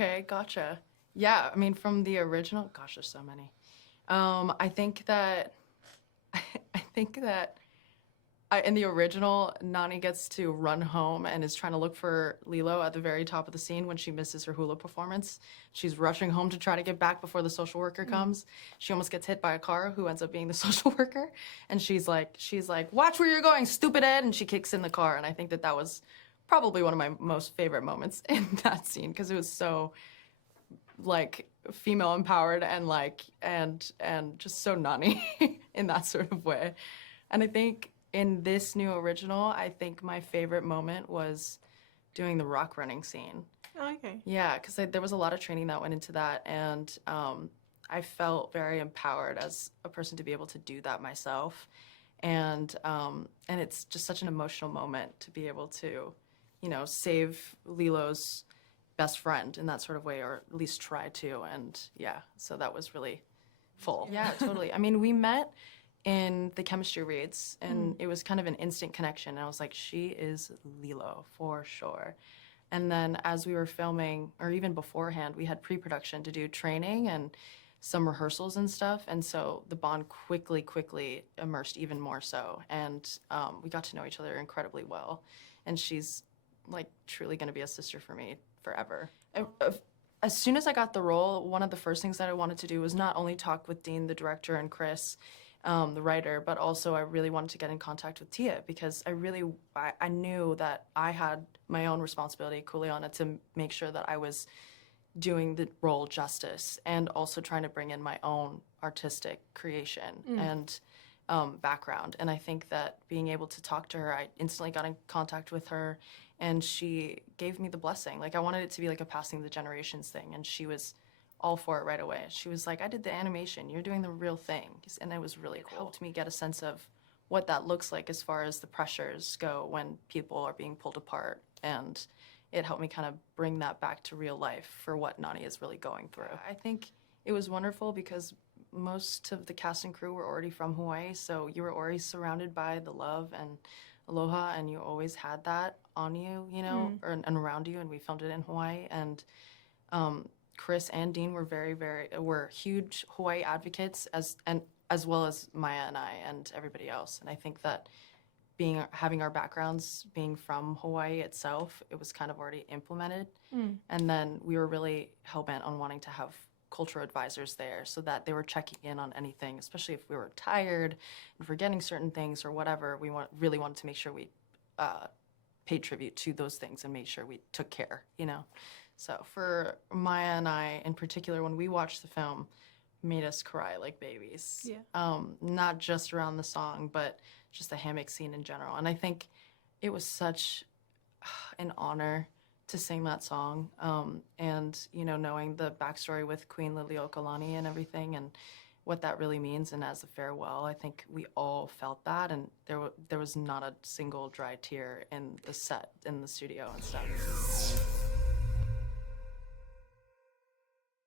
Okay, gotcha. Yeah, I mean, from the original, gosh, there's so many. I think that, I think that in the original, Nani gets to run home and is trying to look for Lilo at the very top of the scene when she misses her hula performance. She's rushing home to try to get back before the social worker comes. She almost gets hit by a car who ends up being the social worker. And she's like, watch where you're going, stupid Ed, and she kicks in the car. And I think that was probably one of my most favorite moments in that scene because it was so like female empowered and like and just so Nani in that sort of way. And I think in this new original, I think my favorite moment was doing the rock running scene. Oh, okay. Yeah, because there was a lot of training that went into that, and I felt very empowered as a person to be able to do that myself. And it's just such an emotional moment to be able to, save Lilo's best friend in that sort of way, or at least try to. And yeah, so that was really full. Yeah, totally. I mean, we met in the chemistry reads, and it was kind of an instant connection. And I was like, she is Lilo for sure. And then as we were filming, or even beforehand, we had pre-production to do training and some rehearsals and stuff. And so the bond quickly immersed even more so. And we got to know each other incredibly well. And she's like truly gonna be a sister for me forever. As soon as I got the role, one of the first things that I wanted to do was not only talk with Dean, the director, and Chris, the writer, but also I really wanted to get in contact with Tia because I knew that I had my own responsibility, Kuleana, to make sure that I was doing the role justice and also trying to bring in my own artistic creation and background. And I think that being able to talk to her, I instantly got in contact with her and she gave me the blessing. Like I wanted it to be like a passing the generations thing, and she was all for it right away. She was like, I did the animation, you're doing the real thing. And it was really cool. It helped me get a sense of what that looks like as far as the pressures go when people are being pulled apart. And it helped me kind of bring that back to real life for what Nani is really going through. I think it was wonderful because most of the cast and crew were already from Hawaii, so you were already surrounded by the love and aloha, and you always had that on you, and around you, and we filmed it in Hawaii. And Chris and Dean were were huge Hawaii advocates as well as Maia and I and everybody else. And I think that having our backgrounds being from Hawaii itself, it was kind of already implemented. And then we were really hell-bent on wanting to have cultural advisors there so that they were checking in on anything, especially if we were tired and forgetting certain things or whatever. We really wanted to make sure we paid tribute to those things and made sure we took care, So for Maia and I in particular, when we watched the film, made us cry like babies. Yeah. Not just around the song, but just the hammock scene in general. And I think it was such an honor to sing that song. And, knowing the backstory with Queen Liliuokalani and everything and what that really means, and as a farewell, I think we all felt that, and there was not a single dry tear in the set, in the studio and stuff.